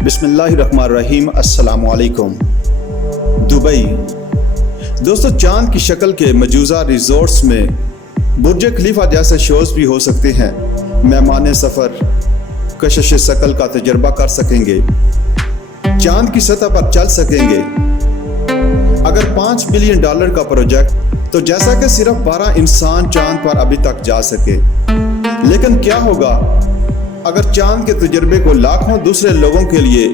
बिस्मिल्लाहिर्रहमानिर्रहीम। अस्सलाम वालेकुम। दुबई दोस्तों, चांद की शक्ल के मजूज़ा रिजॉर्ट्स में बुर्ज खलीफा जैसे शोज़ भी हो सकते हैं। मेहमान सफ़र कशिश शकल का तजर्बा कर सकेंगे, चांद की सतह पर चल सकेंगे। अगर $5 बिलियन का प्रोजेक्ट, तो जैसा कि सिर्फ 12 इंसान चांद पर अभी तक जा सके। लेकिन क्या होगा अगर चांद के तजर्बे को लाखों दूसरे लोगों के लिए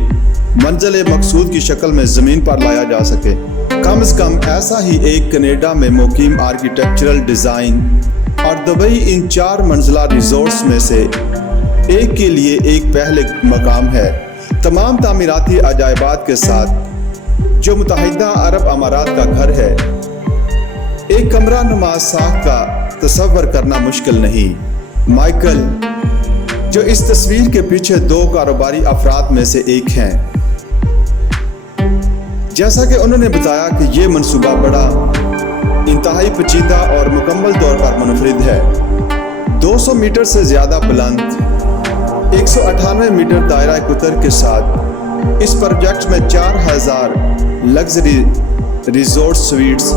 मंजिल मकसूद की शक्ल में ज़मीन पर लाया जा सके। कम से कम ऐसा ही एक कनाडा में मुकीम आर्किटेक्चरल डिज़ाइन और दुबई इन 4 मंजिला रिजॉर्ट्स में से एक के लिए एक पहले मकाम है। तमाम तामीराती अजायबात के साथ जो मुत्तहिदा अरब अमारात का घर है, एक कमरा नुमा साख का तसव्वुर करना मुश्किल नहीं। माइकल, जो इस तस्वीर के पीछे 2 कारोबारी अफराद में से एक हैं, जैसा कि उन्होंने बताया कि ये मंसूबा बड़ा इंतहाई पेचीदा और मुकम्मल तौर पर मुनफरिद है। 200 मीटर से ज़्यादा बुलंद 198 मीटर दायरा कुतर के साथ इस प्रोजेक्ट में 4000 लग्जरी रिजॉर्ट स्वीट्स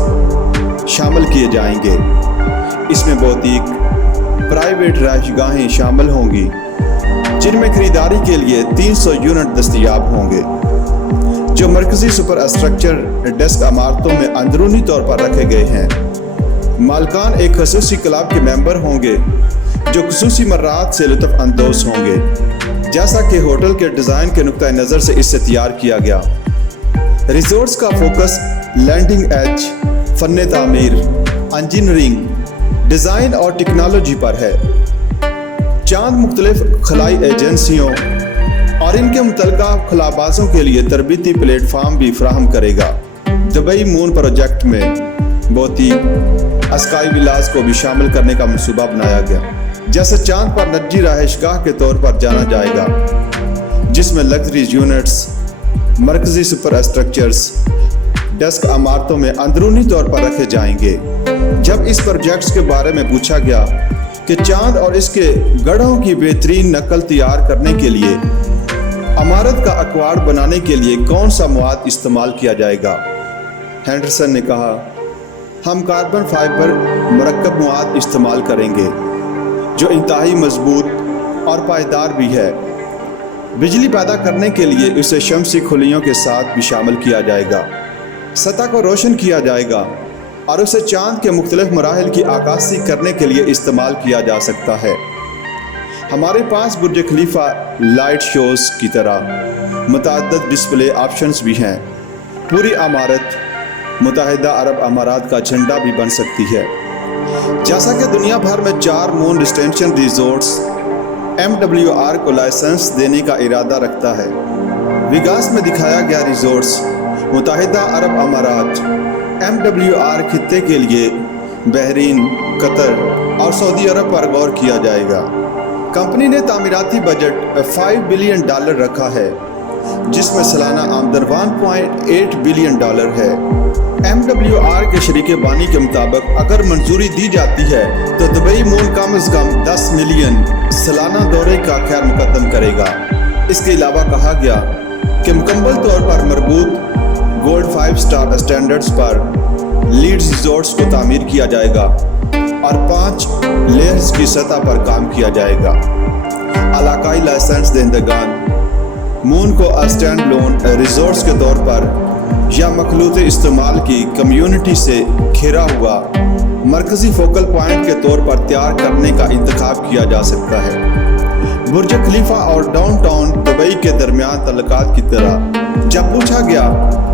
शामिल किए जाएंगे। इसमें बुटीक प्राइवेट रहायशगाहें शामिल होंगी, जिनमें खरीदारी के लिए 300 यूनिट दस्तयाब होंगे, जो मरकजी सुपर स्ट्रक्चर डेस्क इमारतों में अंदरूनी तौर पर रखे गए हैं। मालकान एक खसूसी क्लब के मेंबर होंगे, जो खसूसी मर्रात से लुत्फ़ अंदोज़ होंगे, जैसा कि होटल के डिज़ाइन के नुक्ता नज़र से इससे तैयार किया गया। रिजॉर्ट्स का फोकस लैंडिंग एज, फ़न तामीर, इंजीनियरिंग, डिज़ाइन और टेक्नोलॉजी पर है। चांद मुख्तलिफ खलाई एजेंसियों और इनके मुतल्लिका खलाबाजों के लिए तरबीती प्लेटफार्म भी फराहम करेगा। दुबई मून प्रोजेक्ट में बुटीक स्काई विलास को भी शामिल करने का मंसूबा बनाया गया, जैसे चांद पर निजी रहायशगाह के तौर पर जाना जाएगा, जिसमें लग्जरी यूनिट्स, मरकजी सुपर स्ट्रक्चर्स डेस्क इमारतों में अंदरूनी तौर पर रखे जाएंगे। जब इस प्रोजेक्ट्स के बारे में पूछा गया कि चांद और इसके गढ़ों की बेहतरीन नकल तैयार करने के लिए इमारत का अकवाड़ बनाने के लिए कौन सा मवाद इस्तेमाल किया जाएगा, हेंडरसन ने कहा, हम कार्बन फाइबर मरकब मवाद इस्तेमाल करेंगे जो इंतहाई मजबूत और पायदार भी है। बिजली पैदा करने के लिए उसे शमसी खुलियों के साथ भी शामिल किया जाएगा। सतह को रोशन किया जाएगा और उसे चांद के मुख्तलिफ मराहिल की आकाशी करने के लिए इस्तेमाल किया जा सकता है। हमारे पास बुर्ज खलीफा लाइट शोज़ की तरह मुतअद्दिद डिस्प्ले ऑप्शंस भी हैं। पूरी इमारत मुत्तहिदा अरब अमारात का झंडा भी बन सकती है। जैसा कि दुनिया भर में 4 मून डिस्टेंशन रिजॉर्ट्स MWR को लाइसेंस देने का इरादा रखता है। विगास में दिखाया गया रिजॉर्ट्स मुत्तहिदा अरब अमारात MWR खित्ते के लिए बहरीन, कतर और सऊदी अरब पर गौर किया जाएगा। कंपनी ने तामीराती बजट $5 बिलियन रखा है, जिसमें सालाना आमदन $1.8 बिलियन है। MWR के शरीके बानी के मुताबिक अगर मंजूरी दी जाती है तो दुबई मून कम से कम 10 मिलियन सालाना दौरे का खैर मुकद्दम करेगा। इसके अलावा कहा गया कि मुकम्मल तौर पर मरबूत गोल्ड 5 स्टार स्टैंडर्ड्स पर लीड्स रिजॉर्ट्स को तामीर किया जाएगा और 5 लेयर्स की सतह पर काम किया जाएगा। इलाकाई लाइसेंस दहिंदगान मून को स्टैंड लोन रिजॉर्ट्स के तौर पर या मखलूत इस्तेमाल की कम्युनिटी से घिरा हुआ मरकजी फोकल पॉइंट के तौर पर तैयार करने का इंतखाब किया जा सकता है। बुर्ज खलीफा और डाउनटाउन दुबई के दरमियान तल्लुकात की तरह जब पूछा गया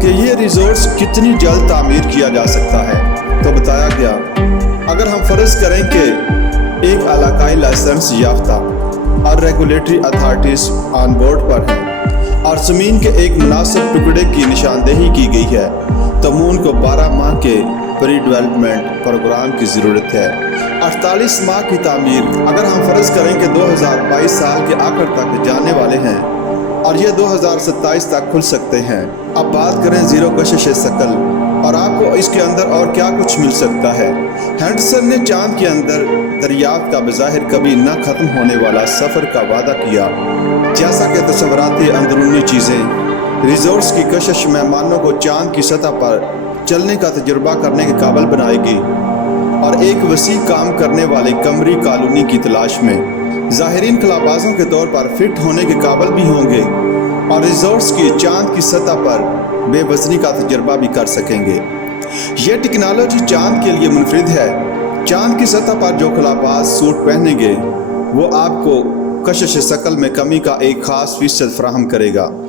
कि ये रिजॉर्ट्स कितनी जल्द तामीर किया जा सकता है, तो बताया गया, अगर हम फर्ज करें कि एक इलाकाई लाइसेंस याफ्ता और रेगुलेटरी अथॉरिटीज़ ऑन बोर्ड पर हैं और ज़मीन के एक मुनासिब टुकड़े की निशानदेही की गई है, तो मून को 12 माह के प्री डेवलपमेंट प्रोग्राम की ज़रूरत है। 48 माह की तामीर अगर हम फ़र्ज़ करें कि 2022 साल के आखिर तक जाने वाले हैं और ये 2027 तक खुल सकते हैं। अब बात करें ज़ीरो कशिश शकल और आपको इसके अंदर और क्या कुछ मिल सकता है। हेंडरसन ने चांद के अंदर दरियाफ्त का बज़ाहिर कभी न ख़त्म होने वाला सफ़र का वादा किया। जैसा कि तस्वराती अंदरूनी चीज़ें रिजॉर्ट्स की कशिश मेहमानों को चांद की सतह पर चलने का तजुर्बा करने के काबिल बनाएगी और एक वसी काम करने वाले कमरी कॉलोनी की तलाश में ज़ाहिरीन खलाबाजों के तौर पर फिट होने के काबिल भी होंगे और रिजॉर्ट्स की चांद की सतह पर बेवजनी का तजुर्बा भी कर सकेंगे। ये टेक्नोलॉजी चांद के लिए मुनफरिद है। चांद की सतह पर जो खलाबाज सूट पहनेंगे वो आपको कशिश शकल में कमी का एक ख़ास फीसद फराहम करेगा।